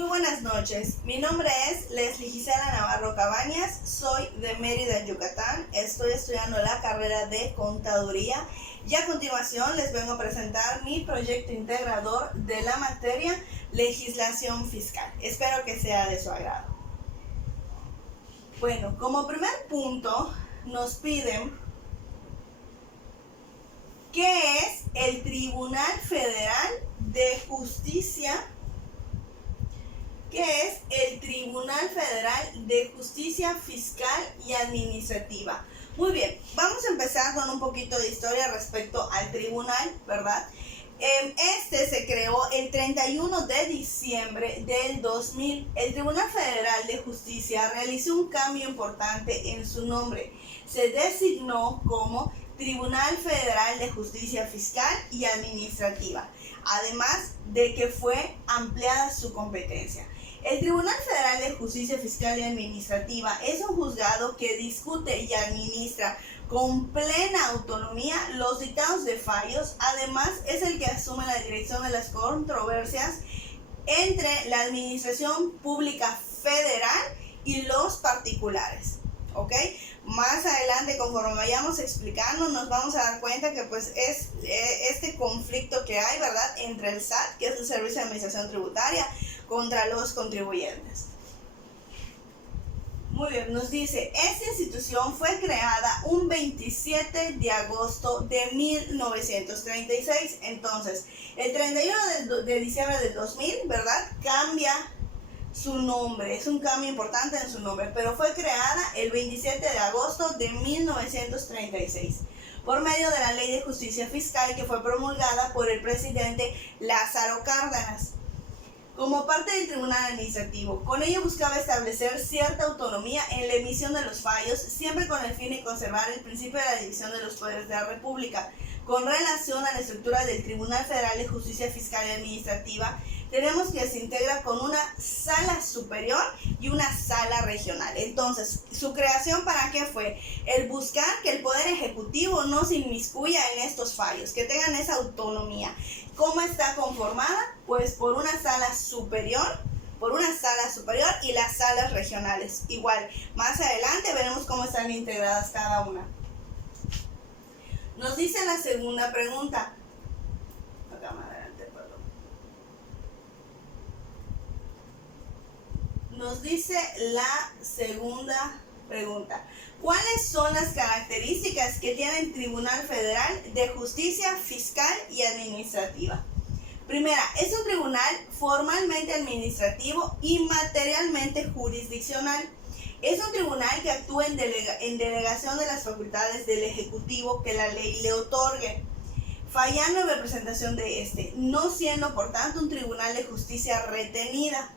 Muy buenas noches, mi nombre es Leslie Gisela Navarro Cabañas, soy de Mérida, Yucatán, estoy estudiando la carrera de Contaduría y a continuación les vengo a presentar mi proyecto integrador de la materia Legislación Fiscal. Espero que sea de su agrado. Bueno, como primer punto nos piden ¿qué es el Tribunal Federal de Justicia? ¿Qué es el Tribunal Federal de Justicia Fiscal y Administrativa? Muy bien, vamos a empezar con un poquito de historia respecto al tribunal, ¿verdad? Este se creó el 31 de diciembre del 2000. El Tribunal Federal de Justicia realizó un cambio importante en su nombre. Se designó como Tribunal Federal de Justicia Fiscal y Administrativa, además de que fue ampliada su competencia. El Tribunal Federal de Justicia Fiscal y Administrativa es un juzgado que discute y administra con plena autonomía los dictados de fallos. Además, es el que asume la dirección de las controversias entre la administración pública federal y los particulares. ¿Ok? Más adelante, conforme vayamos explicando, nos vamos a dar cuenta que pues es este conflicto que hay, ¿verdad?, entre el SAT, que es el Servicio de Administración Tributaria, contra los contribuyentes. Muy bien, nos dice, esta institución fue creada un 27 de agosto de 1936. Entonces, el 31 de diciembre del 2000, ¿verdad?, cambia su nombre, es un cambio importante en su nombre, pero fue creada el 27 de agosto de 1936 por medio de la Ley de Justicia Fiscal, que fue promulgada por el presidente Lázaro Cárdenas como parte del Tribunal Administrativo. Con ello buscaba establecer cierta autonomía en la emisión de los fallos, siempre con el fin de conservar el principio de la división de los poderes de la República. Con relación a la estructura del Tribunal Federal de Justicia Fiscal y Administrativa, tenemos que se integra con una sala superior y una sala regional. Entonces, ¿su creación para qué fue? El buscar que el Poder Ejecutivo no se inmiscuya en estos fallos, que tengan esa autonomía. ¿Cómo está conformada? Pues por una sala superior y las salas regionales. Igual, más adelante veremos cómo están integradas cada una. Nos dice la segunda pregunta. Nos dice la segunda pregunta. ¿Cuáles son las características que tiene el Tribunal Federal de Justicia Fiscal y Administrativa? Primera, es un tribunal formalmente administrativo y materialmente jurisdiccional. Es un tribunal que actúa en delegación de las facultades del Ejecutivo que la ley le otorgue, fallando en representación de este, no siendo por tanto un tribunal de justicia retenida.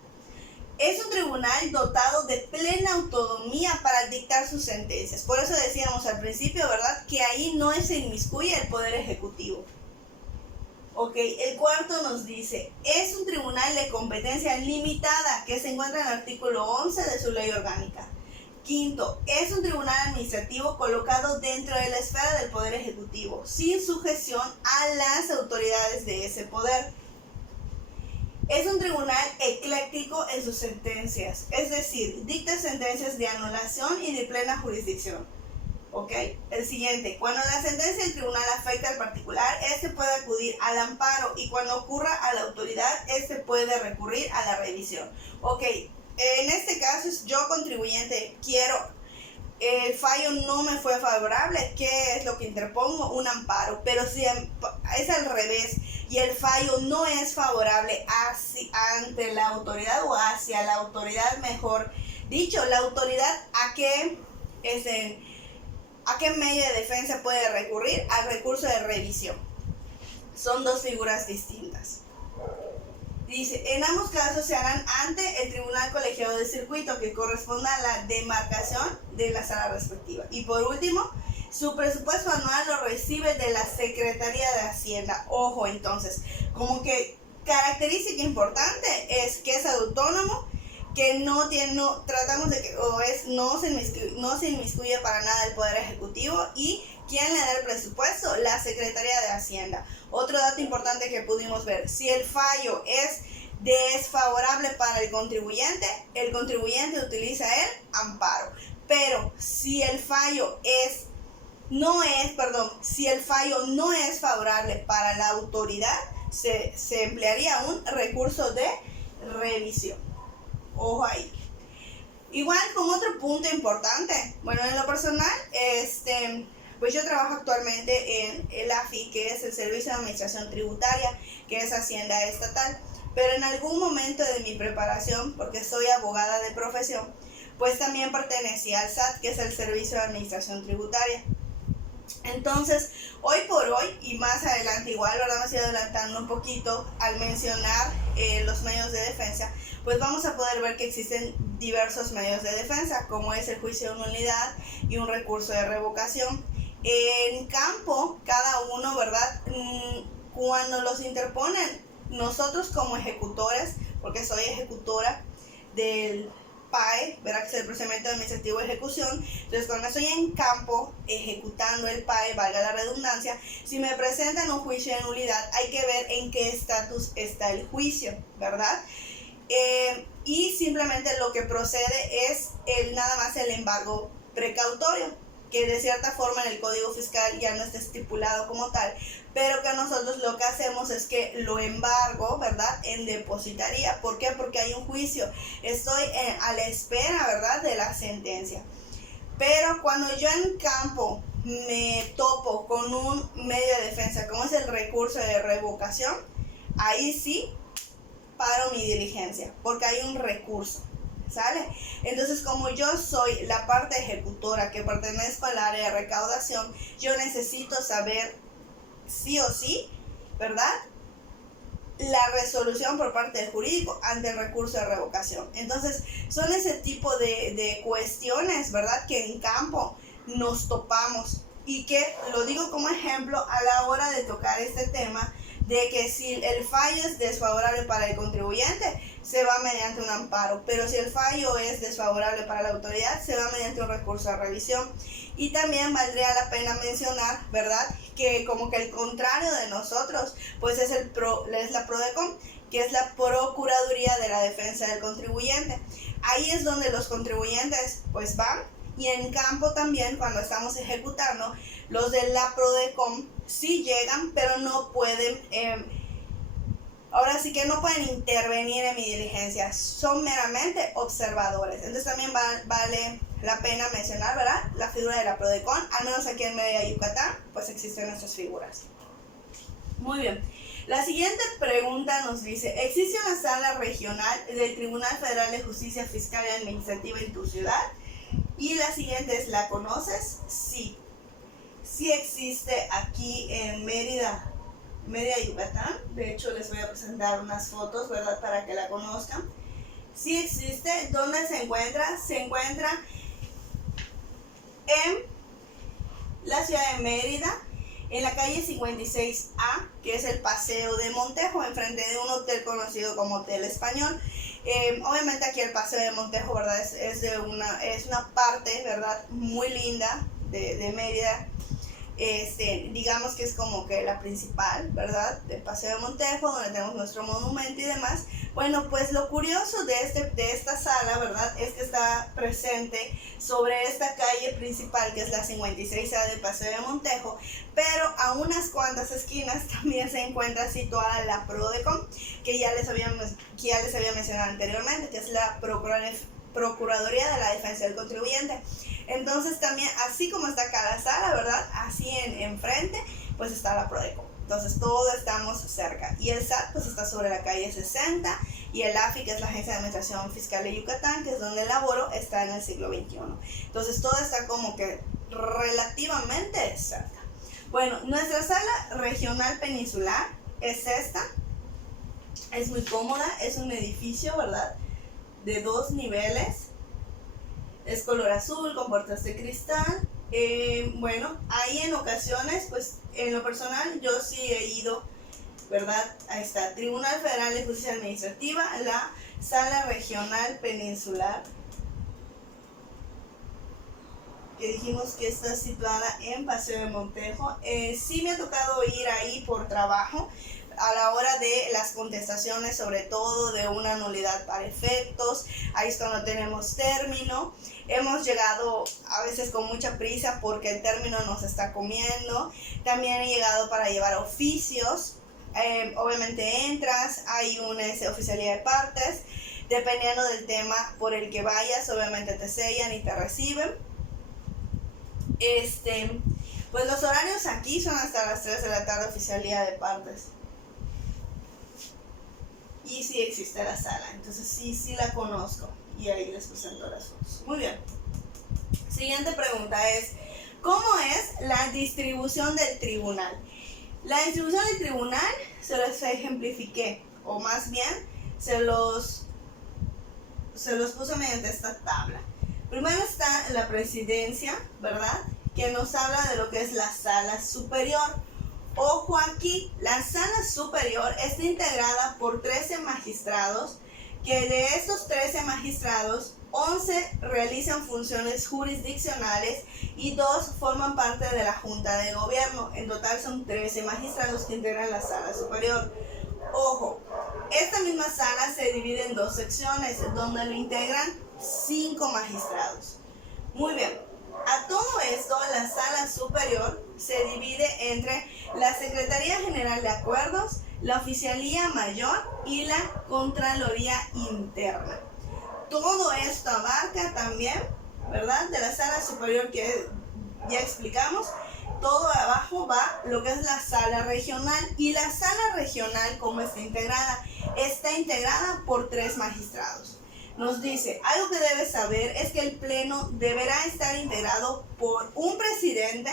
Es un tribunal dotado de plena autonomía para dictar sus sentencias. Por eso decíamos al principio, ¿verdad?, que ahí no se inmiscuye el Poder Ejecutivo. Ok, el cuarto nos dice, es un tribunal de competencia limitada que se encuentra en el artículo 11 de su ley orgánica. Quinto, es un tribunal administrativo colocado dentro de la esfera del Poder Ejecutivo, sin sujeción a las autoridades de ese poder. Es un tribunal ecléctico en sus sentencias, es decir, dicta sentencias de anulación y de plena jurisdicción. ¿Ok? El siguiente, cuando la sentencia del tribunal afecta al particular, este puede acudir al amparo, y cuando ocurra a la autoridad, este puede recurrir a la revisión. ¿Ok? En este caso, yo contribuyente el fallo no me fue favorable, ¿qué es lo que interpongo? Un amparo. Pero si es al revés y el fallo no es favorable ante la autoridad o hacia la autoridad, mejor dicho, la autoridad ¿a qué medio de defensa puede recurrir? Al recurso de revisión. Son dos figuras distintas. Dice, en ambos casos se harán ante el Tribunal Colegiado de Circuito, que corresponda a la demarcación de la sala respectiva. Y por último, su presupuesto anual lo recibe de la Secretaría de Hacienda. Ojo, entonces, como que característica importante es que es autónomo, que no tratamos de que no se inmiscuye para nada el Poder Ejecutivo. ¿Y quién le da el presupuesto? La Secretaría de Hacienda. Otro dato importante que pudimos ver, si el fallo es desfavorable para el contribuyente utiliza el amparo. Pero si el fallo no es favorable para la autoridad, se emplearía un recurso de revisión. Ojo ahí. Igual como otro punto importante, bueno, en lo personal, pues yo trabajo actualmente en el AFI, que es el Servicio de Administración Tributaria, que es Hacienda Estatal. Pero en algún momento de mi preparación, porque soy abogada de profesión, pues también pertenecía al SAT, que es el Servicio de Administración Tributaria. Entonces, hoy por hoy, y más adelante igual, ¿verdad? Me estoy adelantando un poquito al mencionar los medios de defensa, pues vamos a poder ver que existen diversos medios de defensa, como es el juicio de nulidad y un recurso de revocación. En campo, cada uno, ¿verdad? Cuando los interponen, nosotros como ejecutores, porque soy ejecutora del PAE, ¿verdad? Que es el procedimiento administrativo de ejecución. Entonces, cuando estoy en campo ejecutando el PAE, valga la redundancia, si me presentan un juicio de nulidad, hay que ver en qué estatus está el juicio, ¿verdad? Y simplemente lo que procede es nada más el embargo precautorio, que de cierta forma en el Código Fiscal ya no está estipulado como tal, pero que nosotros lo que hacemos es que lo embargo, ¿verdad?, en depositaría. ¿Por qué? Porque hay un juicio. Estoy a la espera, ¿verdad?, de la sentencia. Pero cuando yo en campo me topo con un medio de defensa, como es el recurso de revocación, ahí sí paro mi diligencia, porque hay un recurso. ¿Sale? Entonces, como yo soy la parte ejecutora que pertenezco al área de recaudación, yo necesito saber sí o sí, ¿verdad?, la resolución por parte del jurídico ante el recurso de revocación. Entonces, son ese tipo de cuestiones, ¿verdad?, que en campo nos topamos, y que lo digo como ejemplo a la hora de tocar este tema, de que si el fallo es desfavorable para el contribuyente, se va mediante un amparo, pero si el fallo es desfavorable para la autoridad, se va mediante un recurso de revisión. Y también valdría la pena mencionar, ¿verdad?, que como que el contrario de nosotros, pues es la PRODECON, que es la Procuraduría de la Defensa del Contribuyente. Ahí es donde los contribuyentes pues van, y en campo también, cuando estamos ejecutando, los de la PRODECON sí llegan, pero no pueden, ahora sí que no pueden intervenir en mi diligencia, son meramente observadores. Entonces también vale la pena mencionar, ¿verdad?, la figura de la PRODECON. Al menos aquí en Mérida, Yucatán, pues existen estas figuras. Muy bien. La siguiente pregunta nos dice: ¿existe una sala regional del Tribunal Federal de Justicia Fiscal y Administrativa en tu ciudad? Y la siguiente es: ¿la conoces? Sí. Sí existe aquí en Mérida, Yucatán. De hecho, les voy a presentar unas fotos, ¿verdad?, para que la conozcan. Sí existe. ¿Dónde se encuentra? Se encuentra en la ciudad de Mérida, en la calle 56A, que es el Paseo de Montejo, enfrente de un hotel conocido como Hotel Español. Obviamente aquí el Paseo de Montejo, ¿verdad?, es una parte, ¿verdad?, muy linda de Mérida. Digamos que es como que la principal, ¿verdad?, del Paseo de Montejo, donde tenemos nuestro monumento y demás. Bueno, pues lo curioso de esta sala, ¿verdad?, es que está presente sobre esta calle principal, que es la 56A del Paseo de Montejo, pero a unas cuantas esquinas también se encuentra situada la PRODECON, que ya les había mencionado anteriormente, que es la Procuraduría de la Defensa del Contribuyente. Entonces también, así como está cada sala, ¿verdad?, así enfrente, pues está la PRODECON. Entonces todos estamos cerca. Y el SAT pues está sobre la calle 60, y el AFI, que es la Agencia de Administración Fiscal de Yucatán, que es donde laboro, está en el siglo XXI. Entonces todo está como que relativamente cerca. Bueno, nuestra sala regional peninsular es esta. Es muy cómoda, es un edificio, ¿verdad?, de 2 niveles. Es color azul con puertas de cristal. Bueno, ahí en ocasiones, pues en lo personal yo sí he ido, ¿verdad?, a esta Tribunal Federal de Justicia Administrativa, la Sala Regional Peninsular, que dijimos que está situada en Paseo de Montejo. Sí me ha tocado ir ahí por trabajo, a la hora de las contestaciones, sobre todo de una nulidad para efectos. Ahí es cuando tenemos término. Hemos llegado a veces con mucha prisa porque el término nos está comiendo. También he llegado para llevar oficios. Obviamente entras, hay una oficialía de partes. Dependiendo del tema por el que vayas, obviamente te sellan y te reciben. Pues los horarios aquí son hasta las 3 de la tarde, oficialía de partes. Y sí existe la sala, entonces sí la conozco. Y ahí les presento las fotos. Muy bien. Siguiente pregunta es, ¿cómo es la distribución del tribunal? La distribución del tribunal se los ejemplifiqué, o más bien se los puse mediante esta tabla. Primero está la presidencia, ¿verdad?, que nos habla de lo que es la sala superior. Ojo aquí, la sala superior está integrada por 13 magistrados, que de estos 13 magistrados, 11 realizan funciones jurisdiccionales y 2 forman parte de la Junta de Gobierno. En total son 13 magistrados que integran la sala superior. Ojo, esta misma sala se divide en 2 secciones, donde lo integran 5 magistrados. Muy bien. A todo esto, la sala superior se divide entre la Secretaría General de Acuerdos, la Oficialía Mayor y la Contraloría Interna. Todo esto abarca también, ¿verdad?, de la sala superior que ya explicamos. Todo abajo va lo que es la sala regional. Y la sala regional, ¿cómo está integrada? Está integrada por 3 magistrados. Nos dice, algo que debes saber es que el pleno deberá estar integrado por un presidente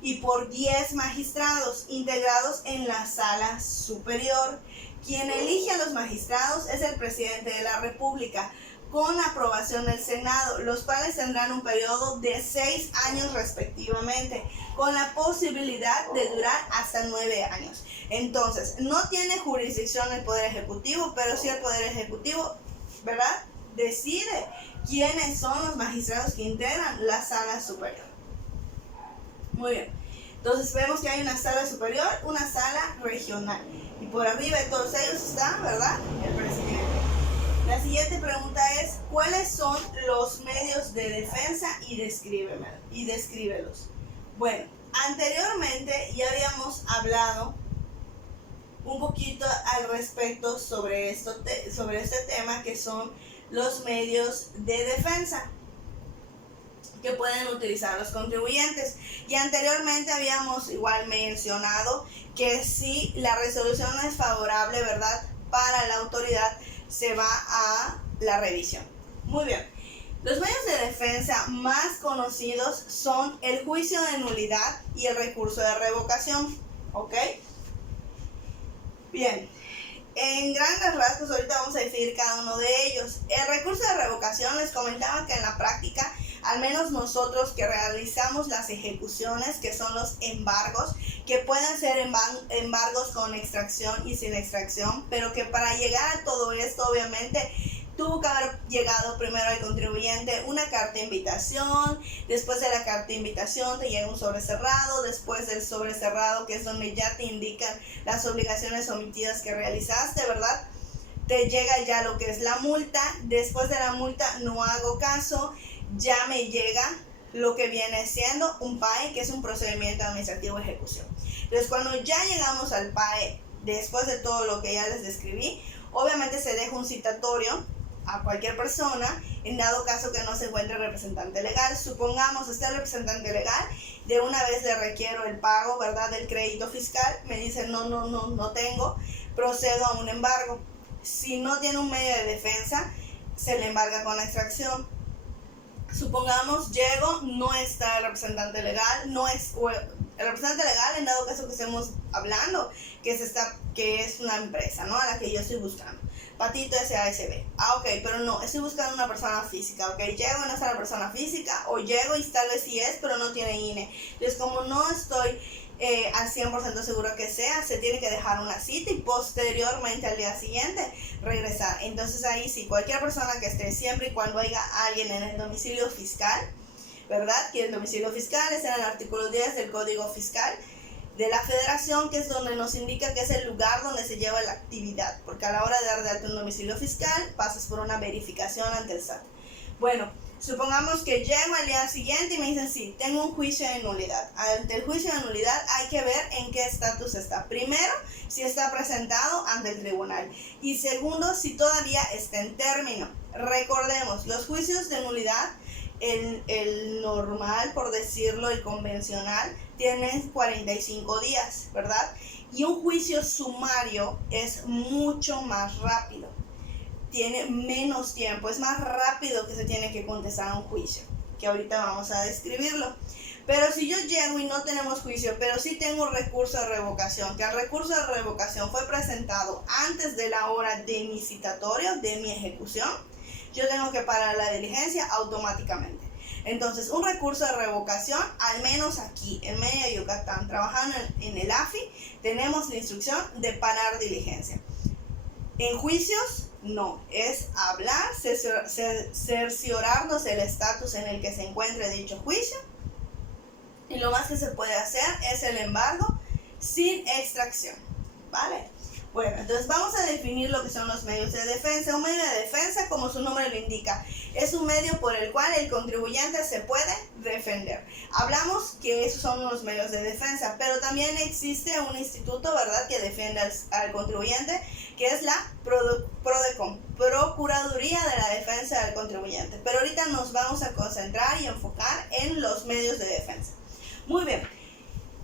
y por 10 magistrados integrados en la sala superior. Quien elige a los magistrados es el presidente de la República, con aprobación del Senado, los cuales tendrán un periodo de 6 años respectivamente, con la posibilidad de durar hasta 9 años. Entonces, no tiene jurisdicción el Poder Ejecutivo, pero sí el Poder Ejecutivo, ¿verdad?, decide quiénes son los magistrados que integran la sala superior. Muy bien. Entonces vemos que hay una sala superior, una sala regional. Y por arriba de todos ellos está, ¿verdad?, el presidente. La siguiente pregunta es, ¿cuáles son los medios de defensa y descríbelos? Bueno, anteriormente ya habíamos hablado un poquito al respecto sobre este tema, que son los medios de defensa que pueden utilizar los contribuyentes. Y anteriormente habíamos igual mencionado que si la resolución no es favorable, ¿verdad?, para la autoridad, se va a la revisión. Muy bien. Los medios de defensa más conocidos son el juicio de nulidad y el recurso de revocación. ¿Ok? Bien. En grandes rasgos, ahorita vamos a definir cada uno de ellos. El recurso de revocación, les comentaba que en la práctica, al menos nosotros que realizamos las ejecuciones, que son los embargos, que pueden ser embargos con extracción y sin extracción, pero que para llegar a todo esto, obviamente, tuvo que haber llegado primero al contribuyente una carta de invitación. Después de la carta de invitación te llega un sobre cerrado. Después del sobre cerrado, que es donde ya te indican las obligaciones omitidas que realizaste, ¿verdad?, te llega ya lo que es la multa. Después de la multa, no hago caso, ya me llega lo que viene siendo un PAE, que es un procedimiento administrativo de ejecución. Entonces, cuando ya llegamos al PAE, después de todo lo que ya les describí, obviamente se deja un citatorio a cualquier persona, en dado caso que no se encuentre representante legal. Supongamos este representante legal, de una vez le requiero el pago, ¿verdad?, del crédito fiscal. Me dice no tengo, procedo a un embargo. Si no tiene un medio de defensa, se le embarga con la extracción. Supongamos llego, no está el representante legal, el representante legal, en dado caso que estemos hablando, que es una empresa, ¿no?, a la que yo estoy buscando. Patito SASB. Ok, pero no, estoy buscando una persona física. Ok, llego y no está la persona física, o llego y tal vez sí es, pero no tiene INE. Entonces, como no estoy al 100% seguro que sea, se tiene que dejar una cita y posteriormente al día siguiente regresar. Entonces ahí sí, cualquier persona que esté, siempre y cuando haya alguien en el domicilio fiscal, ¿verdad?, que el domicilio fiscal está en el artículo 10 del Código Fiscal de la Federación, que es donde nos indica que es el lugar donde se lleva la actividad, porque a la hora de dar de alta un domicilio fiscal pasas por una verificación ante el SAT. Bueno, supongamos que llego al día siguiente y me dicen, sí, tengo un juicio de nulidad. Ante el juicio de nulidad hay que ver en qué estatus está. Primero, si está presentado ante el tribunal. Y segundo, si todavía está en término. Recordemos, los juicios de nulidad, el normal, por decirlo, el convencional, tiene 45 días, ¿verdad? Y un juicio sumario es mucho más rápido. Tiene menos tiempo, es más rápido que se tiene que contestar a un juicio, que ahorita vamos a describirlo. Pero si yo llego y no tenemos juicio, pero sí tengo un recurso de revocación, que el recurso de revocación fue presentado antes de la hora de mi citatorio, de mi ejecución, yo tengo que parar la diligencia automáticamente. Entonces, un recurso de revocación, al menos aquí en Mérida, Yucatán, trabajando en el AFI, tenemos la instrucción de parar diligencia. En juicios, no, es hablar, cerciorarnos el estatus en el que se encuentre dicho juicio, y lo más que se puede hacer es el embargo sin extracción, ¿vale? Bueno, entonces vamos a definir lo que son los medios de defensa. Un medio de defensa, como su nombre lo indica, es un medio por el cual el contribuyente se puede defender. Hablamos que esos son los medios de defensa, pero también existe un instituto, ¿verdad?, que defiende al contribuyente, que es la PRODECON, Procuraduría de la Defensa del Contribuyente. Pero ahorita nos vamos a concentrar y enfocar en los medios de defensa. Muy bien,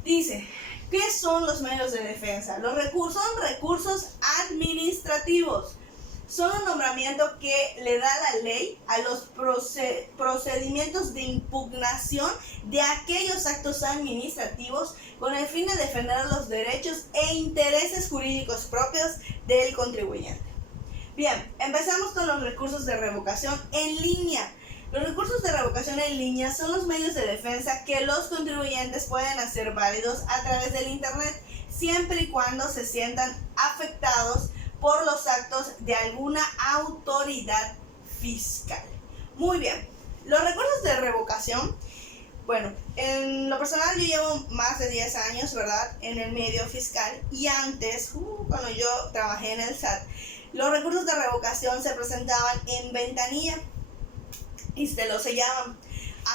dice, ¿qué son los medios de defensa? Los recursos son recursos administrativos. Son un nombramiento que le da la ley a los procedimientos de impugnación de aquellos actos administrativos con el fin de defender los derechos e intereses jurídicos propios del contribuyente. Bien, empezamos con los recursos de revocación en línea. Los recursos de revocación en línea son los medios de defensa que los contribuyentes pueden hacer válidos a través del Internet, siempre y cuando se sientan afectados por los actos de alguna autoridad fiscal. Muy bien, los recursos de revocación, bueno, en lo personal yo llevo más de 10 años, ¿verdad?, en el medio fiscal, y antes, cuando yo trabajé en el SAT, los recursos de revocación se presentaban en ventanilla y se los sellaban.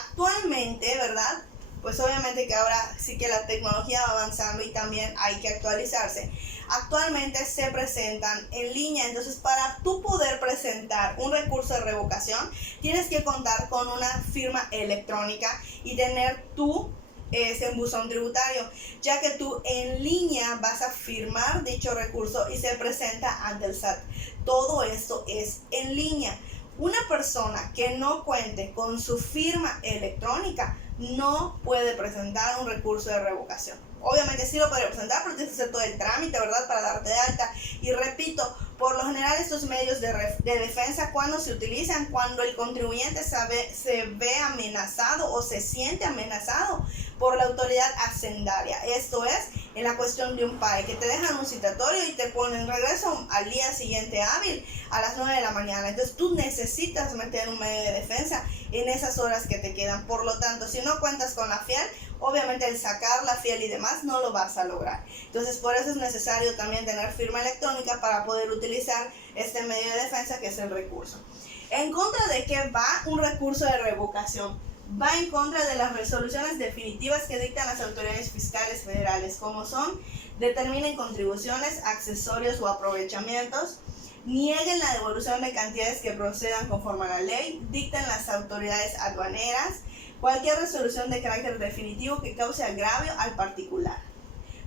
Actualmente, ¿verdad?, pues obviamente que ahora sí que la tecnología va avanzando y también hay que actualizarse. Actualmente se presentan en línea, entonces para tú poder presentar un recurso de revocación tienes que contar con una firma electrónica y tener tu buzón tributario, ya que tú en línea vas a firmar dicho recurso y se presenta ante el SAT. Todo esto es en línea. Una persona que no cuente con su firma electrónica no puede presentar un recurso de revocación. Obviamente sí lo puede presentar, pero tienes que hacer todo el trámite, ¿verdad?, para darte de alta. Y repito, por lo general estos medios de defensa, ¿cuándo se utilizan? Cuando el contribuyente se ve amenazado o se siente amenazado por la autoridad hacendaria. Esto es, en la cuestión de un PAE, que te dejan un citatorio y te ponen regreso al día siguiente hábil a las 9 de la mañana. Entonces tú necesitas meter un medio de defensa en esas horas que te quedan. Por lo tanto, si no cuentas con la fiel, obviamente el sacar la fiel y demás no lo vas a lograr. Entonces por eso es necesario también tener firma electrónica para poder utilizar este medio de defensa, que es el recurso. ¿En contra de qué va un recurso de revocación? Va en contra de las resoluciones definitivas que dictan las autoridades fiscales federales, como son: determinen contribuciones, accesorios o aprovechamientos, nieguen la devolución de cantidades que procedan conforme a la ley, dictan las autoridades aduaneras, cualquier resolución de carácter definitivo que cause agravio al particular.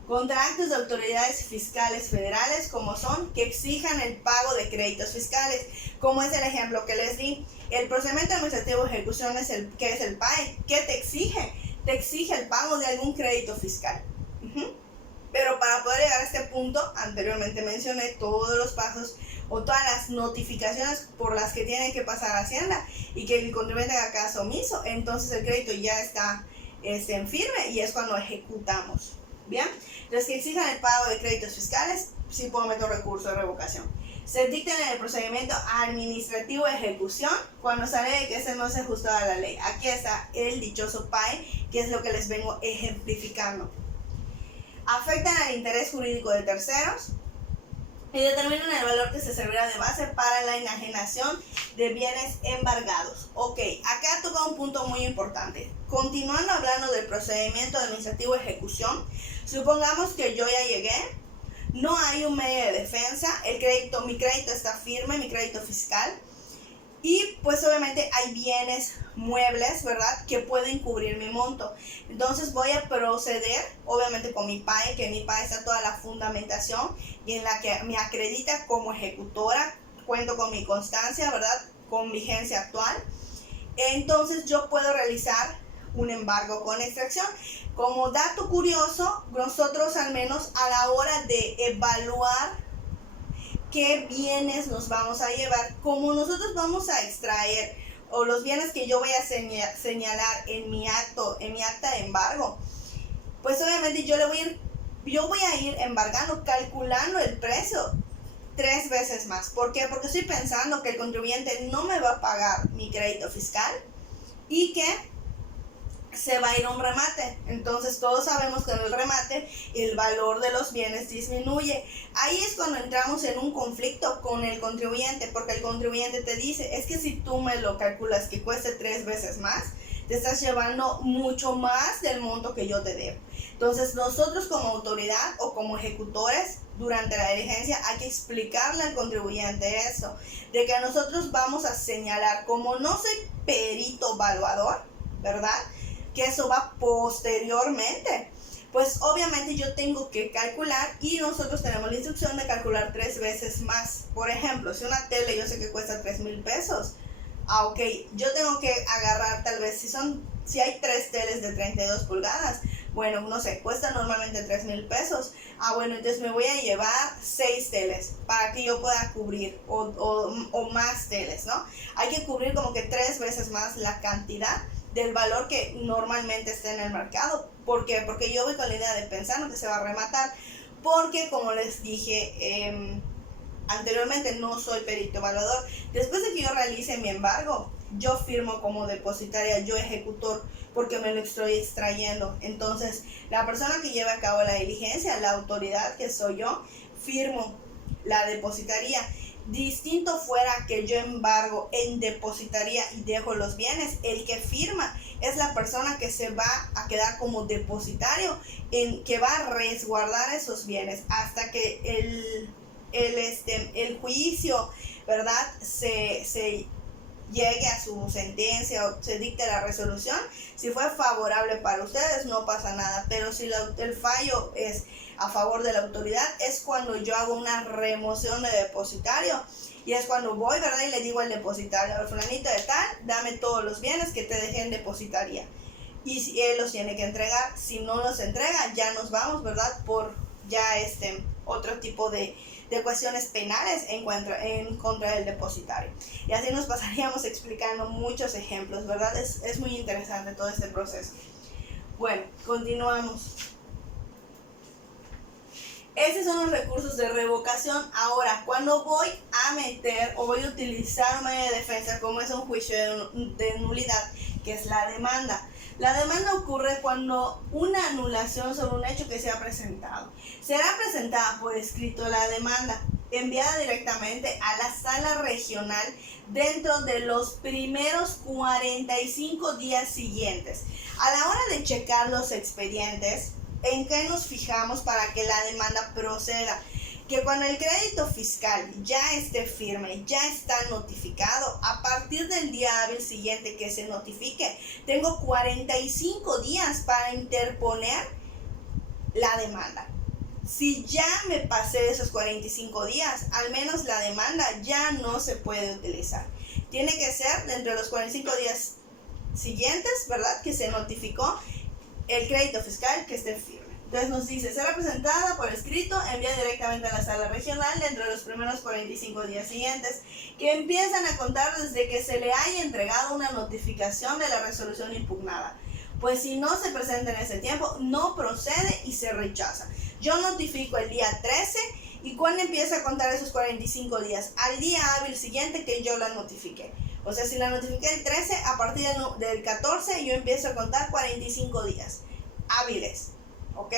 Contra actos de autoridades fiscales federales, como son que exijan el pago de créditos fiscales, como es el ejemplo que les di. El procedimiento administrativo de ejecución es el PAE. ¿Qué te exige? Te exige el pago de algún crédito fiscal. Pero para poder llegar a este punto, anteriormente mencioné todos los pasos o todas las notificaciones por las que tienen que pasar a Hacienda y que el contribuyente haga caso omiso. Entonces el crédito ya está en firme y es cuando ejecutamos. Bien, entonces que exijan el pago de créditos fiscales, sí puedo meter recurso de revocación. Se dictan en el procedimiento administrativo de ejecución cuando sale de que ese no se ajustaba a la ley. Aquí está el dichoso PAE, que es lo que les vengo ejemplificando. afectan al interés jurídico de terceros y determinan el valor que se servirá de base para la enajenación de bienes embargados. Ok, acá toca un punto muy importante. Continuando hablando del procedimiento administrativo de ejecución, supongamos que yo ya llegué, no hay un medio de defensa, mi crédito está firme, mi crédito fiscal, y pues obviamente hay bienes muebles, ¿verdad?, que pueden cubrir mi monto. Entonces voy a proceder, obviamente con mi PAE, que en mi PAE está toda la fundamentación y en la que me acredita como ejecutora, cuento con mi constancia, ¿verdad?, con vigencia actual. Entonces yo puedo realizar un embargo con extracción. Como dato curioso, nosotros al menos a la hora de evaluar qué bienes nos vamos a llevar, como nosotros vamos a extraer o los bienes que yo voy a señalar en mi acta de embargo, pues obviamente yo voy a ir embargando, calculando el precio 3 veces más. ¿Por qué? Porque estoy pensando que el contribuyente no me va a pagar mi crédito fiscal y que se va a ir a un remate. Entonces todos sabemos que en el remate el valor de los bienes disminuye. Ahí es cuando entramos en un conflicto con el contribuyente, porque el contribuyente te dice, es que si tú me lo calculas que cueste 3 veces más, te estás llevando mucho más del monto que yo te debo. Entonces nosotros como autoridad o como ejecutores durante la diligencia hay que explicarle al contribuyente eso, de que nosotros vamos a señalar, como no soy perito evaluador, ¿verdad?, que eso va posteriormente. Pues obviamente yo tengo que calcular y nosotros tenemos la instrucción de calcular 3 veces más. Por ejemplo, si una tele yo sé que cuesta 3,000 pesos, ok, yo tengo que agarrar tal vez, si hay 3 teles de 32 pulgadas, bueno, no sé, cuesta normalmente 3,000 pesos. Bueno, entonces me voy a llevar 6 teles para que yo pueda cubrir o más teles, ¿no? Hay que cubrir como que 3 veces más la cantidad del valor que normalmente está en el mercado. ¿Por qué? Porque yo voy con la idea de pensando que se va a rematar, porque como les dije anteriormente, no soy perito evaluador. Después de que yo realice mi embargo, yo firmo como depositaria, yo ejecutor, porque me lo estoy extrayendo. Entonces la persona que lleva a cabo la diligencia, la autoridad que soy yo, firmo la depositaría. Distinto fuera que yo embargo en depositaría y dejo los bienes, el que firma es la persona que se va a quedar como depositario, que va a resguardar esos bienes hasta que el juicio, ¿verdad?, se llegue a su sentencia o se dicte la resolución. Si fue favorable para ustedes, no pasa nada, pero si el fallo es a favor de la autoridad, es cuando yo hago una remoción de depositario y es cuando voy, ¿verdad?, y le digo al depositario, al fulanito de tal, dame todos los bienes que te dejé en depositaria, y si él los tiene que entregar. Si no los entrega, ya nos vamos, ¿verdad?, por ya otro tipo de cuestiones penales en contra del depositario. Y así nos pasaríamos explicando muchos ejemplos, ¿verdad? Es muy interesante todo este proceso. Bueno, continuamos. Estos son los recursos de revocación. Ahora, cuando voy a meter o voy a utilizar un medio de defensa, como es un juicio de nulidad, que es la demanda. La demanda ocurre cuando una anulación sobre un hecho que se ha presentado. Será presentada por escrito la demanda, enviada directamente a la sala regional dentro de los primeros 45 días siguientes. A la hora de checar los expedientes, ¿en qué nos fijamos para que la demanda proceda? Que cuando el crédito fiscal ya esté firme, ya está notificado, a partir del día hábil siguiente que se notifique, tengo 45 días para interponer la demanda. Si ya me pasé de esos 45 días, al menos la demanda ya no se puede utilizar. Tiene que ser dentro de los 45 días siguientes, ¿verdad?, que se notificó el crédito fiscal que esté firme. Entonces nos dice, será presentada por escrito, enviada directamente a la sala regional dentro de los primeros 45 días siguientes, que empiezan a contar desde que se le haya entregado una notificación de la resolución impugnada. Pues si no se presenta en ese tiempo, no procede y se rechaza. Yo notifico el día 13 y ¿cuándo empieza a contar esos 45 días? Al día hábil siguiente que yo la notifiqué. O sea, si la notifiqué el 13, a partir del 14 yo empiezo a contar 45 días hábiles. ¿ok?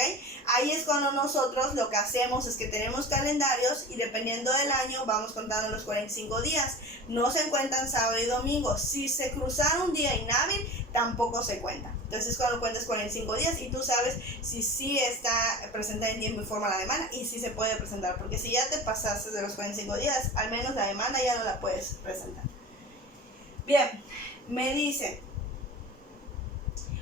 Ahí es cuando nosotros lo que hacemos es que tenemos calendarios y dependiendo del año vamos contando los 45 días. No se cuentan sábado y domingo. Si se cruzaron un día inhábil, tampoco se cuenta. Entonces cuando cuentas 45 días y tú sabes si sí está presentada en tiempo y forma la demanda y si se puede presentar. Porque si ya te pasaste de los 45 días, al menos la demanda ya no la puedes presentar. Bien, me dice...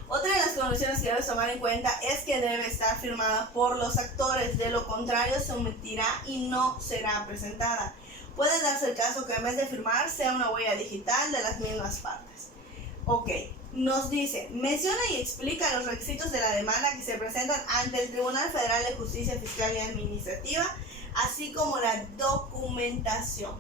Otra de las condiciones que debes tomar en cuenta es que debe estar firmada por los actores, de lo contrario se omitirá y no será presentada. Puede darse el caso que en vez de firmar sea una huella digital de las mismas partes. Ok, nos dice, menciona y explica los requisitos de la demanda que se presentan ante el Tribunal Federal de Justicia Fiscal y Administrativa, así como la documentación.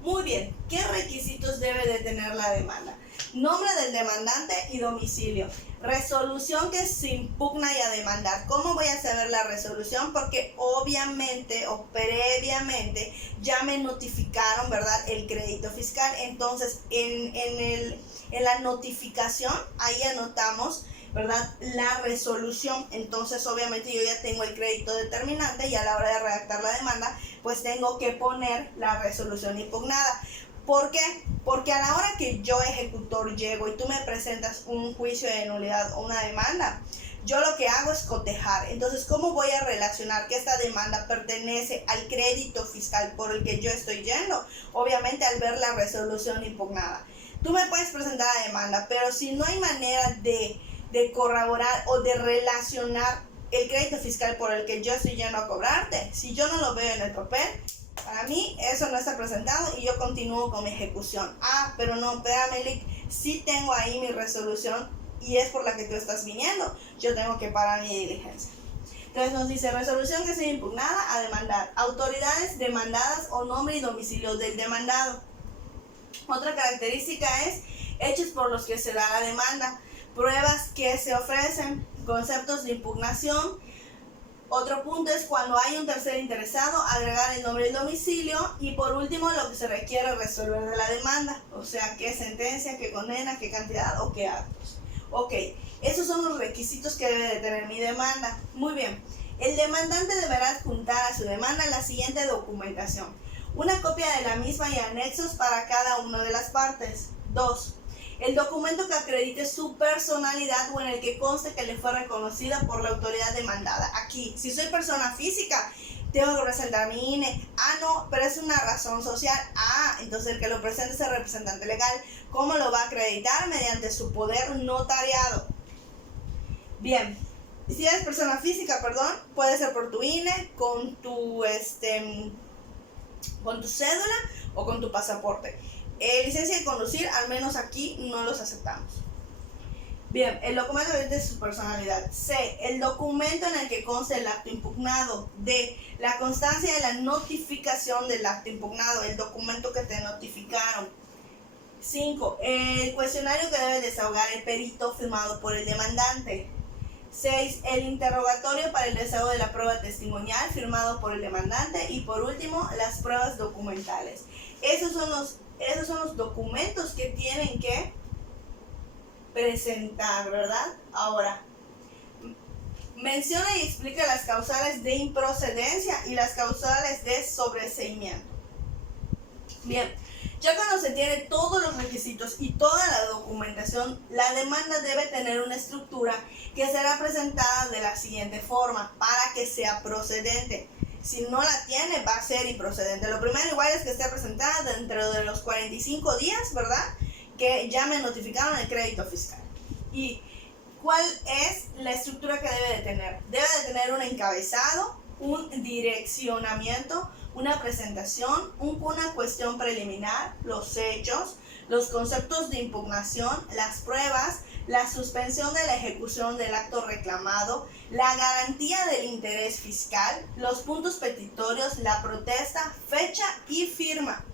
Muy bien, ¿qué requisitos debe de tener la demanda? Nombre del demandante y domicilio. Resolución que se impugna y a demandar. ¿Cómo voy a saber la resolución? Porque obviamente o previamente ya me notificaron, ¿verdad?, el crédito fiscal. Entonces, en la notificación, ahí anotamos, ¿verdad?, la resolución. Entonces obviamente yo ya tengo el crédito determinante y a la hora de redactar la demanda pues tengo que poner la resolución impugnada. ¿Por qué? Porque a la hora que yo ejecutor llego y tú me presentas un juicio de nulidad o una demanda, yo lo que hago es cotejar. Entonces, ¿cómo voy a relacionar que esta demanda pertenece al crédito fiscal por el que yo estoy yendo? Obviamente al ver la resolución impugnada. Tú me puedes presentar la demanda, pero si no hay manera de corroborar o de relacionar el crédito fiscal por el que yo estoy yendo a cobrarte, si yo no lo veo en el papel, para mí eso no está presentado y yo continúo con mi ejecución. Ah, pero no, espérame, Lick, sí tengo ahí mi resolución y es por la que tú estás viniendo. Yo tengo que parar mi diligencia. Entonces nos dice, resolución que sea impugnada a demandar. Autoridades demandadas o nombre y domicilio del demandado. Otra característica es hechos por los que se da la demanda. Pruebas que se ofrecen, conceptos de impugnación. Otro punto es cuando hay un tercer interesado, agregar el nombre y el domicilio. Y por último, lo que se requiere resolver de la demanda. O sea, qué sentencia, qué condena, qué cantidad o qué actos. Ok, esos son los requisitos que debe de tener mi demanda. Muy bien, el demandante deberá adjuntar a su demanda la siguiente documentación. Una copia de la misma y anexos para cada una de las partes. 2. El documento que acredite su personalidad o en el que conste que le fue reconocida por la autoridad demandada. Aquí, si soy persona física, tengo que presentar mi INE. Ah, no, pero es una razón social. Ah, entonces el que lo presente es el representante legal. ¿Cómo lo va a acreditar? Mediante su poder notariado. Bien, si eres persona física, puede ser por tu INE, con tu cédula o con tu pasaporte. Licencia de conducir, al menos aquí no los aceptamos. Bien, el documento de su personalidad. C. El documento en el que conste el acto impugnado. D. La constancia de la notificación del acto impugnado, el documento que te notificaron. 5. El cuestionario que debe desahogar el perito firmado por el demandante. 6. El interrogatorio para el desahogo de la prueba testimonial firmado por el demandante. Y por último, las pruebas documentales. Esos son los documentos que tienen que presentar, ¿verdad? Ahora, menciona y explica las causales de improcedencia y las causales de sobreseimiento. Bien, ya cuando se tiene todos los requisitos y toda la documentación, la demanda debe tener una estructura que será presentada de la siguiente forma para que sea procedente. Si no la tiene, va a ser improcedente. Lo primero igual es que esté presentada dentro de los 45 días, ¿verdad?, que ya me notificaron el crédito fiscal. ¿Y cuál es la estructura que debe de tener? Debe de tener un encabezado, un direccionamiento, una presentación, una cuestión preliminar, los hechos, los conceptos de impugnación, las pruebas, la suspensión de la ejecución del acto reclamado, la garantía del interés fiscal, los puntos petitorios, la protesta, fecha y firma.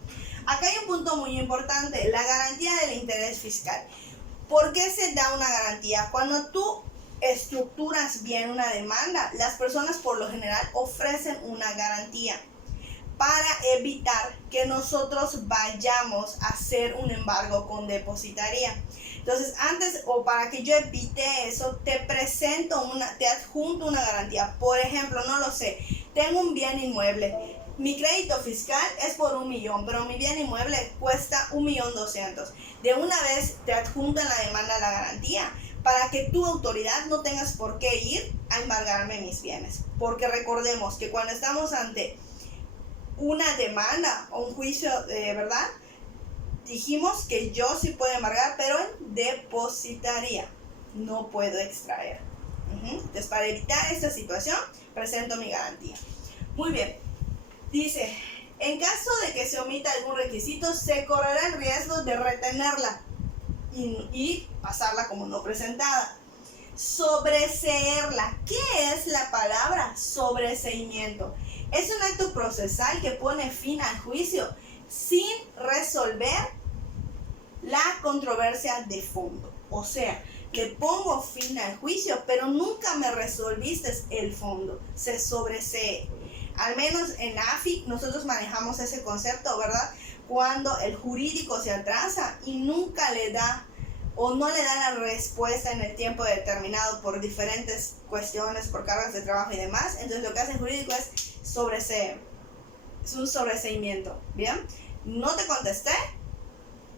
Acá hay un punto muy importante, la garantía del interés fiscal. ¿Por qué se da una garantía? Cuando tú estructuras bien una demanda, las personas por lo general ofrecen una garantía para evitar que nosotros vayamos a hacer un embargo con depositaría. Entonces, antes o para que yo evite eso, te adjunto una garantía. Por ejemplo, no lo sé, tengo un bien inmueble. Mi crédito fiscal es por 1 millón, pero mi bien inmueble cuesta 1.200.000. De una vez te adjunto en la demanda la garantía para que tu autoridad no tengas por qué ir a embargarme mis bienes. Porque recordemos que cuando estamos ante una demanda o un juicio, ¿verdad? Dijimos que yo sí puedo embargar, pero en depositaría, no puedo extraer. Entonces, para evitar esta situación, presento mi garantía. Muy bien. Dice, en caso de que se omita algún requisito, se correrá el riesgo de retenerla y pasarla como no presentada. Sobreseerla. ¿Qué es la palabra sobreseimiento? Es un acto procesal que pone fin al juicio sin resolver la controversia de fondo. O sea, le pongo fin al juicio, pero nunca me resolviste el fondo. Se sobresee. Al menos en AFI nosotros manejamos ese concepto, ¿verdad? Cuando el jurídico se atrasa y nunca le da o no le da la respuesta en el tiempo determinado por diferentes cuestiones, por cargas de trabajo y demás, entonces lo que hace el jurídico es sobreseer. Es un sobreseimiento, ¿bien? No te contesté,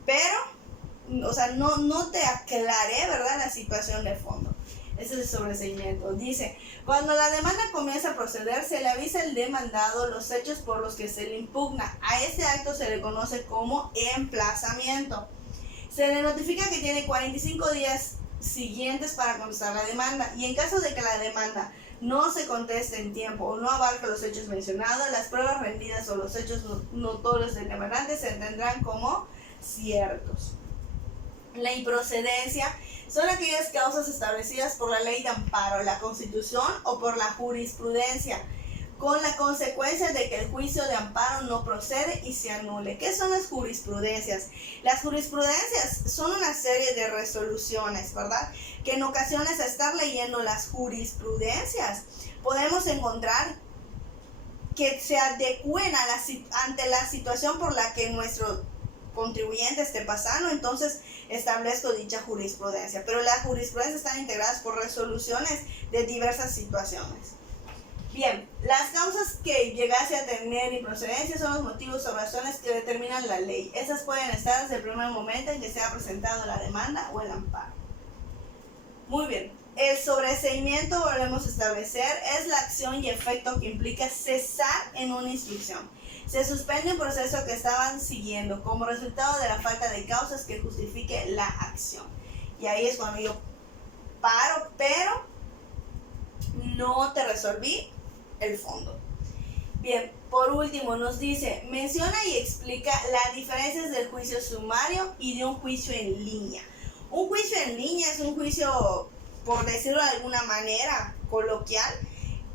pero, o sea, no te aclaré, ¿verdad?, la situación de fondo. Ese es el sobreseimiento. Dice, cuando la demanda comienza a proceder, se le avisa al demandado los hechos por los que se le impugna. A ese acto se le conoce como emplazamiento. Se le notifica que tiene 45 días siguientes para contestar la demanda, y en caso de que la demanda no se conteste en tiempo o no abarque los hechos mencionados, las pruebas rendidas o los hechos notorios del demandante se entenderán como ciertos. La improcedencia son aquellas causas establecidas por la ley de amparo, la Constitución o por la jurisprudencia, con la consecuencia de que el juicio de amparo no procede y se anule. ¿Qué son las jurisprudencias? Las jurisprudencias son una serie de resoluciones, ¿verdad? Que en ocasiones, a estar leyendo las jurisprudencias, podemos encontrar que se adecúen ante la situación por la que nuestro contribuyente esté pasando, entonces establezco dicha jurisprudencia. Pero las jurisprudencias están integradas por resoluciones de diversas situaciones. Bien, las causas que llegase a tener improcedencia son los motivos o razones que determinan la ley. Esas pueden estar desde el primer momento en que se ha presentado la demanda o el amparo. Muy bien, el sobreseimiento, volvemos a establecer, es la acción y efecto que implica cesar en una instrucción. Se suspende un proceso que estaban siguiendo como resultado de la falta de causas que justifique la acción. Y ahí es cuando yo paro, pero no te resolví el fondo. Bien, por último nos dice, menciona y explica las diferencias del juicio sumario y de un juicio en línea. Un juicio en línea es un juicio, por decirlo de alguna manera coloquial,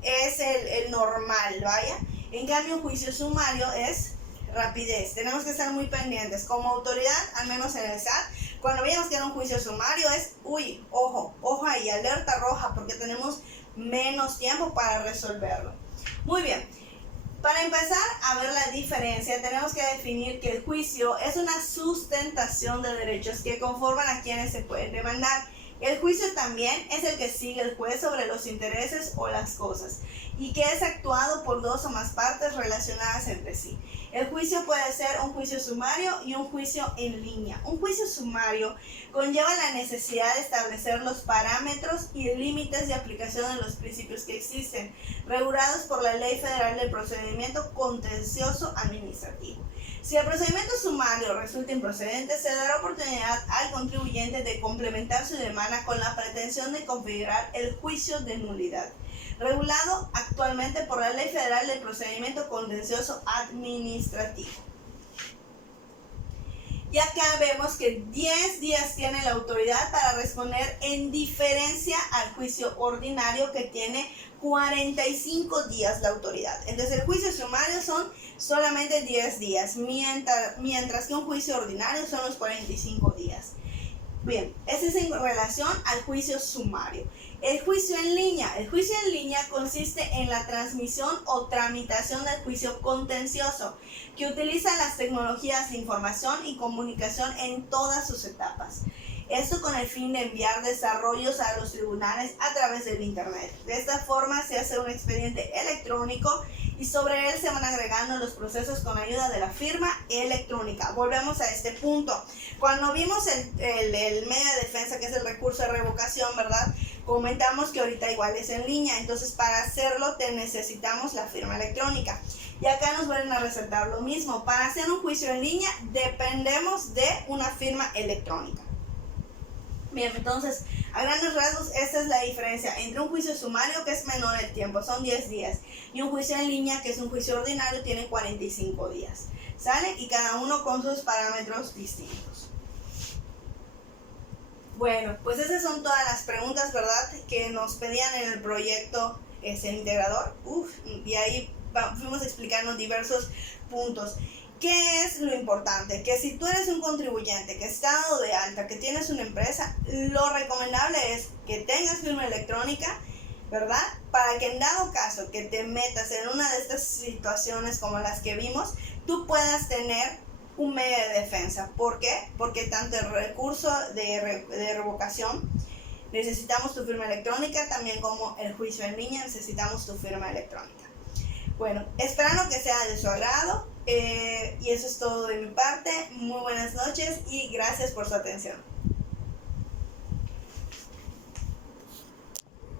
es el normal, ¿vaya? En cambio, un juicio sumario es rapidez. Tenemos que estar muy pendientes. Como autoridad, al menos en el SAT, cuando veamos que era un juicio sumario es, ojo ahí, alerta roja, porque tenemos menos tiempo para resolverlo. Muy bien, para empezar a ver la diferencia, tenemos que definir que el juicio es una sustentación de derechos que conforman a quienes se pueden demandar. El juicio también es el que sigue el juez sobre los intereses o las cosas, y que es actuado por dos o más partes relacionadas entre sí. El juicio puede ser un juicio sumario y un juicio en línea. Un juicio sumario conlleva la necesidad de establecer los parámetros y límites de aplicación de los principios que existen, regulados por la Ley Federal del Procedimiento Contencioso Administrativo. Si el procedimiento sumario resulta improcedente, se dará oportunidad al contribuyente de complementar su demanda con la pretensión de configurar el juicio de nulidad, regulado actualmente por la Ley Federal del Procedimiento Contencioso Administrativo. Y acá vemos que 10 días tiene la autoridad para responder en diferencia al juicio ordinario, que tiene 45 días la autoridad. Entonces el juicio sumario son solamente 10 días, mientras que un juicio ordinario son los 45 días. Bien, esa es en relación al juicio sumario. El juicio en línea. El juicio en línea consiste en la transmisión o tramitación del juicio contencioso, que utiliza las tecnologías de información y comunicación en todas sus etapas. Esto con el fin de enviar desarrollos a los tribunales a través del Internet. De esta forma se hace un expediente electrónico y sobre él se van agregando los procesos con ayuda de la firma electrónica. Volvemos a este punto. Cuando vimos el medio de defensa, que es el recurso de revocación, ¿verdad? Comentamos que ahorita igual es en línea, entonces para hacerlo necesitamos la firma electrónica. Y acá nos vuelven a resaltar lo mismo. Para hacer un juicio en línea dependemos de una firma electrónica. Bien, entonces, a grandes rasgos, esta es la diferencia entre un juicio sumario, que es menor el tiempo, son 10 días, y un juicio en línea, que es un juicio ordinario, tiene 45 días. ¿Sale? Y cada uno con sus parámetros distintos. Bueno, pues esas son todas las preguntas, ¿verdad?, que nos pedían en el proyecto integrador. Y ahí fuimos explicando diversos puntos. ¿Qué es lo importante? Que si tú eres un contribuyente que está dado de alta, que tienes una empresa, lo recomendable es que tengas firma electrónica, ¿verdad? Para que en dado caso que te metas en una de estas situaciones como las que vimos, tú puedas tener un medio de defensa. ¿Por qué? Porque tanto el recurso de revocación necesitamos tu firma electrónica, también como el juicio en línea necesitamos tu firma electrónica. Bueno, esperando que sea de su agrado, y eso es todo de mi parte. Muy buenas noches y gracias por su atención.